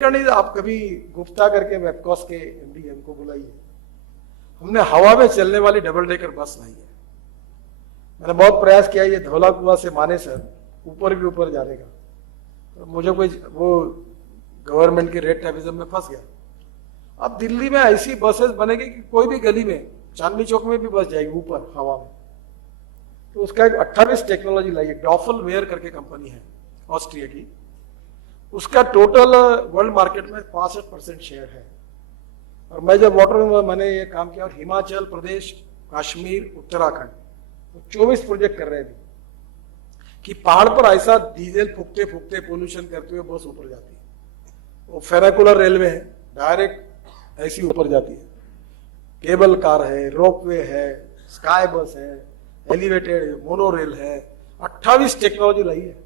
आप कभी गुप्ता करके वेबकॉस के एमडी हमको बुलाइए। हमने हवा में चलने वाली डबल डेकर बस लाई है। मैंने बहुत प्रयास किया ये धौला कुआं से मानेसर ऊपर भी ऊपर जाने का, तो मुझे कोई वो गवर्नमेंट के रेट टैबिज्म में फंस गया। अब दिल्ली में ऐसी बसेस बनेगी कि कोई भी गली में, चांदनी चौक में भी बस जाएगी ऊपर हवा में। तो उसका एक 28 टेक्नोलॉजी लाई है। डॉफल वेयर करके कंपनी है ऑस्ट्रिया की। उसका टोटल वर्ल्ड मार्केट में 65% शेयर है। और मैं जब वाटर में मैंने ये काम किया, और हिमाचल प्रदेश, कश्मीर, उत्तराखंड, तो 24 प्रोजेक्ट कर रहे थे कि पहाड़ पर ऐसा डीजल फूकते फूकते पोल्यूशन करते हुए बस ऊपर जाती है। वो फेराकुलर रेलवे है, डायरेक्ट ऐसी ऊपर जाती है। केबल कार है, रोपवे है, स्काई बस है, एलिवेटेड मोनो रेल है। 28 टेक्नोलॉजी लाई है।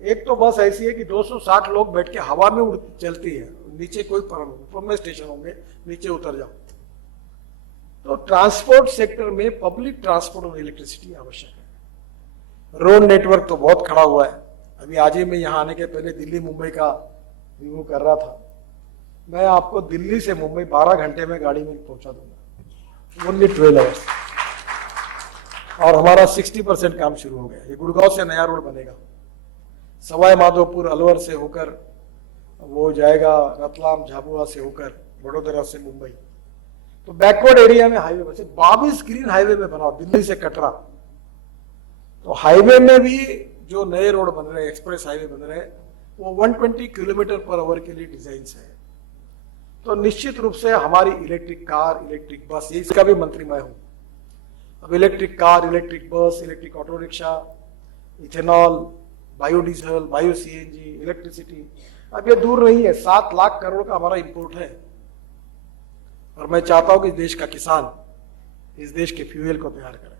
एक तो बस ऐसी है कि 260 लोग बैठ के हवा में चलती है, नीचे कोई ऊपर में स्टेशन होंगे, नीचे उतर जाओ। तो ट्रांसपोर्ट सेक्टर में पब्लिक ट्रांसपोर्ट और इलेक्ट्रिसिटी आवश्यक है। रोड नेटवर्क तो बहुत खड़ा हुआ है। अभी आज ही मैं यहाँ आने के पहले दिल्ली मुंबई का रिव्यू कर रहा था। मैं आपको दिल्ली से मुंबई 12 घंटे में गाड़ी में पहुंचा दूंगा, ओनली 12 आवर्स। और हमारा 60% काम शुरू हो गया। ये गुड़गांव से नया रोड बनेगा, सवाई माधोपुर अलवर से होकर वो जाएगा, रतलाम झाबुआ से होकर वडोदरा से मुंबई। तो बैकवर्ड एरिया में हाईवे बचे 22 ग्रीन हाईवे में बनाओ, दिल्ली से कटरा। तो हाईवे में भी जो नए रोड बन रहे हैं, एक्सप्रेस हाईवे बन रहे हैं, वो 120 किलोमीटर पर आवर के लिए डिजाइन है। तो निश्चित रूप से हमारी इलेक्ट्रिक कार, इलेक्ट्रिक बस, ये इसका भी मंत्री मैं हूं। अब electric car, electric bus, electric auto rickshaw, ethanol, biodiesel, bio CNG, electricity, अब ये दूर नहीं है। 7 लाख करोड़ का हमारा इंपोर्ट है। और मैं चाहता हूं कि देश का किसान इस देश के फ्यूल को तैयार करे।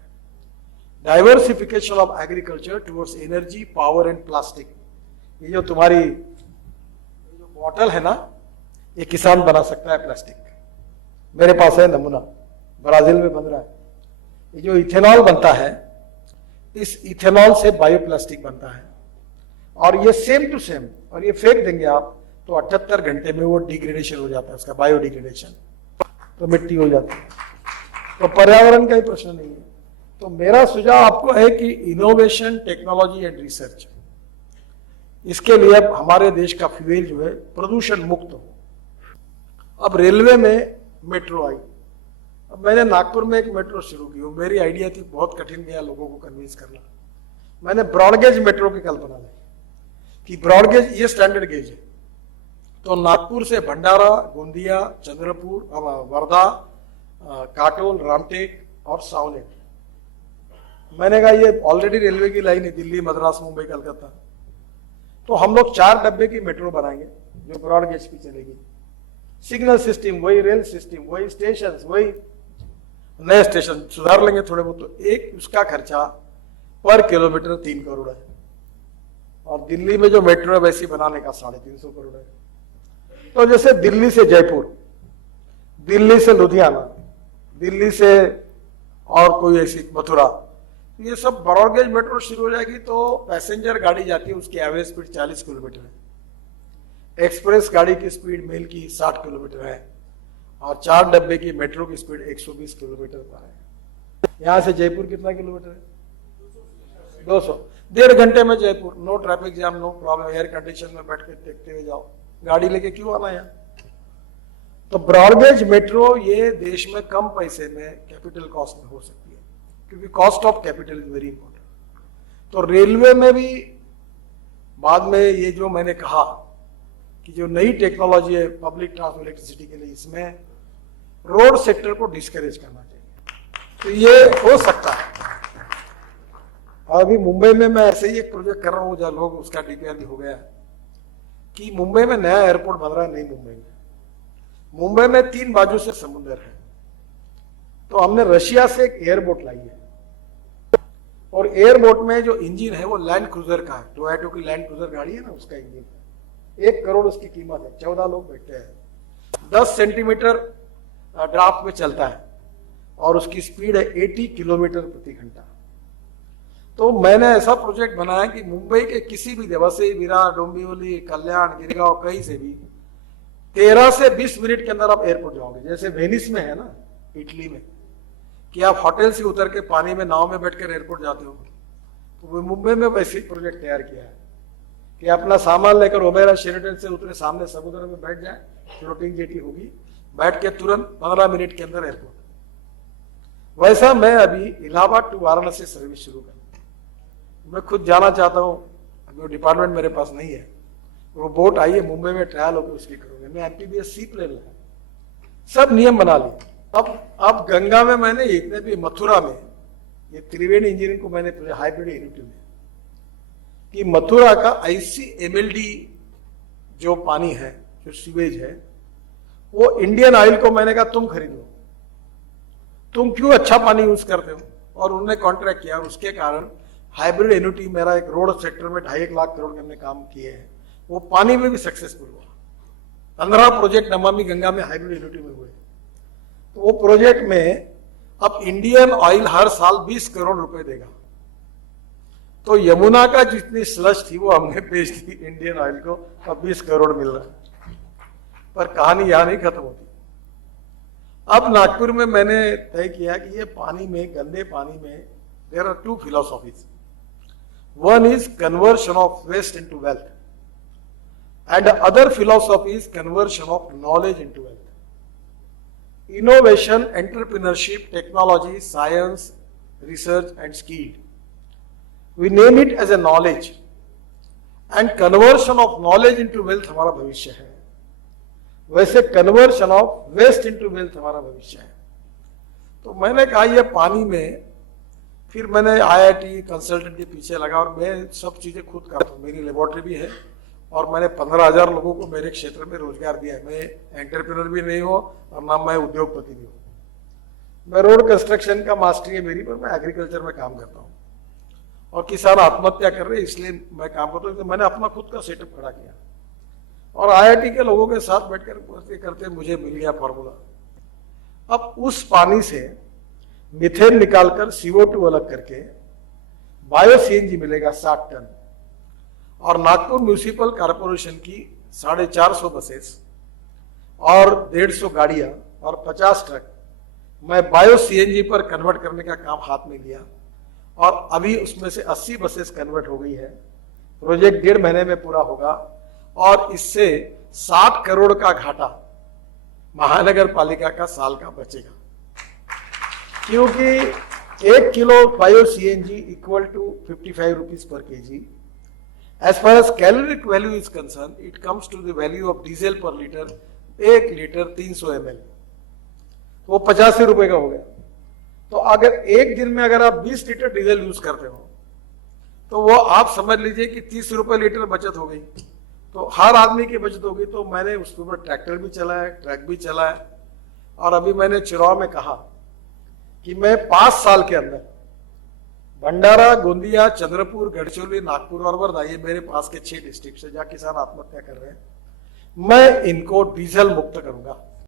Diversification of agriculture towards energy, power and plastic. ये जो तुम्हारी जो बॉटल है ना, ये किसान बना सकता है प्लास्टिक। मेरे पास है नमूना, ब्राजील में बन रहा है। ये जो इथेनॉल बनता है, इस इथेनॉल से बायोप्लास्टिक बनता है। और ये सेम टू सेम, और ये फेंक देंगे आप तो 78 घंटे में वो डिग्रेडेशन हो जाता है, उसका बायोडिग्रेडेशन, तो मिट्टी हो जाती है। तो पर्यावरण का ही प्रश्न नहीं है। तो मेरा सुझाव आपको है कि इनोवेशन, टेक्नोलॉजी एंड रिसर्च, इसके लिए अब हमारे देश का फ्यूल जो है प्रदूषण मुक्त हो। अब रेलवे में मेट्रो आई। अब मैंने नागपुर में एक मेट्रो शुरू की। वो मेरी आइडिया थी, बहुत कठिन गया लोगों को कन्विंस करना। मैंने ब्रॉडगेज मेट्रो की कल्पना दी कि ब्रॉडगेज ये स्टैंडर्ड गेज है। तो नागपुर से भंडारा, गोंदिया, चंद्रपुर, वर्धा, काटोल, रामटेक और सावनेर। मैंने कहा ये ऑलरेडी रेलवे की लाइन है, दिल्ली, मद्रास, मुंबई, कलकत्ता। तो हम लोग 4 डब्बे की मेट्रो बनाएंगे जो ब्रॉडगेज की चलेगी। सिग्नल सिस्टम वही, रेल सिस्टम वही, स्टेशन वही, नए स्टेशन सुधार लेंगे थोड़े बहुत। तो एक उसका खर्चा पर किलोमीटर 3 करोड़ है। और दिल्ली में जो मेट्रो है वैसी बनाने का 350 करोड़ है। तो जैसे दिल्ली से जयपुर, दिल्ली से लुधियाना, दिल्ली से और कोई ऐसी मथुरा, ये सब ब्रॉडगेज मेट्रो शुरू हो जाएगी। तो पैसेंजर गाड़ी जाती है, उसकी एवरेज स्पीड 40 किलोमीटर है। एक्सप्रेस गाड़ी की स्पीड मेल की 60 किलोमीटर है। और 4 डब्बे की मेट्रो की स्पीड 120 किलोमीटर पर है। यहां से जयपुर कितना किलोमीटर है? 200। 1.5 घंटे में Jaipur, no traffic jam, no problem. Air condition में बैठ के देखते हुए जाओ, गाड़ी लेके क्यों आना यहाँ? तो ब्रॉडगेज मेट्रो ये देश में कम पैसे में, कैपिटल कॉस्ट में हो सकती है, क्योंकि cost of capital is very important. तो रेलवे में भी बाद में ये जो मैंने कहा कि जो नई टेक्नोलॉजी है पब्लिक ट्रांसपोर्ट इलेक्ट्रिसिटी के लिए, इसमें रोड सेक्टर को डिस्करेज करना चाहिए। तो ये हो सकता है। और अभी मुंबई में मैं ऐसे ही एक प्रोजेक्ट कर रहा हूँ, जहाँ लोग उसका डीपीआर भी हो गया है, कि मुंबई में नया एयरपोर्ट बन रहा है। नई मुंबई में, मुंबई में 3 बाजू से समुद्र है। तो हमने रशिया से एक एयरबोट लाई है। और एयरबोट में जो इंजन है वो लैंड क्रूजर का है। टोयोटा की लैंड क्रूजर गाड़ी है ना, उसका इंजन है। 1 करोड़ उसकी कीमत है। 14 लोग बैठते हैं। 10 सेंटीमीटर ड्राफ्ट में चलता है। और उसकी स्पीड है 80 किलोमीटर प्रति घंटा। तो मैंने ऐसा प्रोजेक्ट बनाया कि मुंबई के किसी भी जगह से, विरार, डोंबिवली, कल्याण, गिरगांव, कहीं से भी 13 से 20 मिनट के अंदर आप एयरपोर्ट जाओगे। जैसे वेनिस में है ना, इटली में, कि आप होटल से उतर के पानी में नाव में बैठकर एयरपोर्ट जाते हो, तो वो मुंबई में वैसे ही प्रोजेक्ट तैयार किया है कि अपना सामान लेकर ओबेरा शेरेटन से उतरे, सामने समुद्र में बैठ जाए, फ्लोटिंग जेटी होगी, बैठ के तुरंत 15 मिनट के अंदर एयरपोर्ट। वैसा मैं अभी इलाहाबाद टू वाराणसी सर्विस शुरू कर, मैं खुद जाना चाहता हूँ। अभी वो डिपार्टमेंट मेरे पास नहीं है, वो बोट आई है मुंबई में, ट्रायल होकर उसकी करूंगे। मैं एमपीबीएस सी प्लेन लाया, सब नियम बना लिए। अब गंगा में मैंने इतने भी, मथुरा में ये त्रिवेणी इंजीनियरिंग को मैंने हाइब्रिड यूनिट में कि मथुरा का ICMLD जो पानी है, जो सीवेज है, वो इंडियन ऑयल को मैंने कहा तुम खरीदो, तुम क्यों अच्छा पानी यूज करते हो, और उन्होंने कॉन्ट्रैक्ट किया। और उसके कारण हाइब्रिड एन्युटी, मेरा एक रोड सेक्टर में 2.5 लाख करोड़ के हमने काम किए हैं, वो पानी में भी सक्सेसफुल हुआ। 15 प्रोजेक्ट नमामि गंगा में हाइब्रिड एन्युटी में हुए। तो वो प्रोजेक्ट में अब इंडियन ऑयल हर साल 20 करोड़ रुपए देगा। तो यमुना का जितनी स्लश थी वो हमने बेच दी इंडियन ऑयल को, अब 20 करोड़ मिल रहा है। पर कहानी यहां नहीं खत्म होती। अब नागपुर में मैंने तय किया कि ये पानी में, गंदे पानी में, there are 2 philosophies. One is conversion of waste into wealth, and the other philosophy is conversion of knowledge into wealth. Innovation, entrepreneurship, technology, science, research and skill. We name it as a knowledge, and conversion of knowledge into wealth हमारा भविष्य है। वैसे conversion of waste into wealth हमारा भविष्य है। तो मैंने कहा ये पानी में, फिर मैंने IIT कंसल्टेंट के पीछे लगा और मैं सब चीजें खुद करता हूँ। मेरी लेबोरेटरी भी है और मैंने 15,000 लोगों को मेरे क्षेत्र में रोजगार दिया है। मैं एंटरप्रेन्योर भी नहीं हूँ और ना मैं उद्योगपति भी हूँ। मैं रोड कंस्ट्रक्शन का मास्टरी है मेरी, पर मैं एग्रीकल्चर में काम करता हूँ और किसान आत्महत्या कर रहे हैं इसलिए मैं काम करता हूँ। तो मैंने अपना खुद का सेटअप खड़ा किया और IIT के लोगों के साथ बैठकर करते मुझे मिल गया फॉर्मूला। अब उस पानी से मिथेन निकालकर CO2 अलग करके बायो CNG मिलेगा 60 टन, और नागपुर म्यूनिसिपल कॉर्पोरेशन की 450 बसेस और 150 गाड़ियां और 50 ट्रक मैं बायो CNG पर कन्वर्ट करने का काम हाथ में लिया और अभी उसमें से 80 बसेस कन्वर्ट हो गई है। प्रोजेक्ट 1.5 महीने में पूरा होगा और इससे 60 करोड़ का घाटा महानगर पालिका का साल का बचेगा, क्योंकि 1 kilo bio CNG equal to 55 rupees per kg। As far as caloric value is concerned, it comes to the value of diesel per liter, 1 litre 300 ml, वो 85 रुपए का हो गया। तो अगर एक दिन में अगर आप 20 लीटर डीजल यूज करते हो तो वो आप समझ लीजिए कि 30 रुपए लीटर बचत हो गई। तो हर आदमी की बचत होगी। तो मैंने उसके ऊपर ट्रैक्टर भी चलाया, ट्रक भी चलाया, और अभी मैंने चिराव में कहा कि मैं 5 साल के अंदर भंडारा, गोंदिया, चंद्रपुर, गढ़चिरौली, नागपुर और वर्धा, ये मेरे पास के 6 डिस्ट्रिक्ट है जहाँ किसान आत्महत्या कर रहे हैं, मैं इनको डीजल मुक्त करूंगा।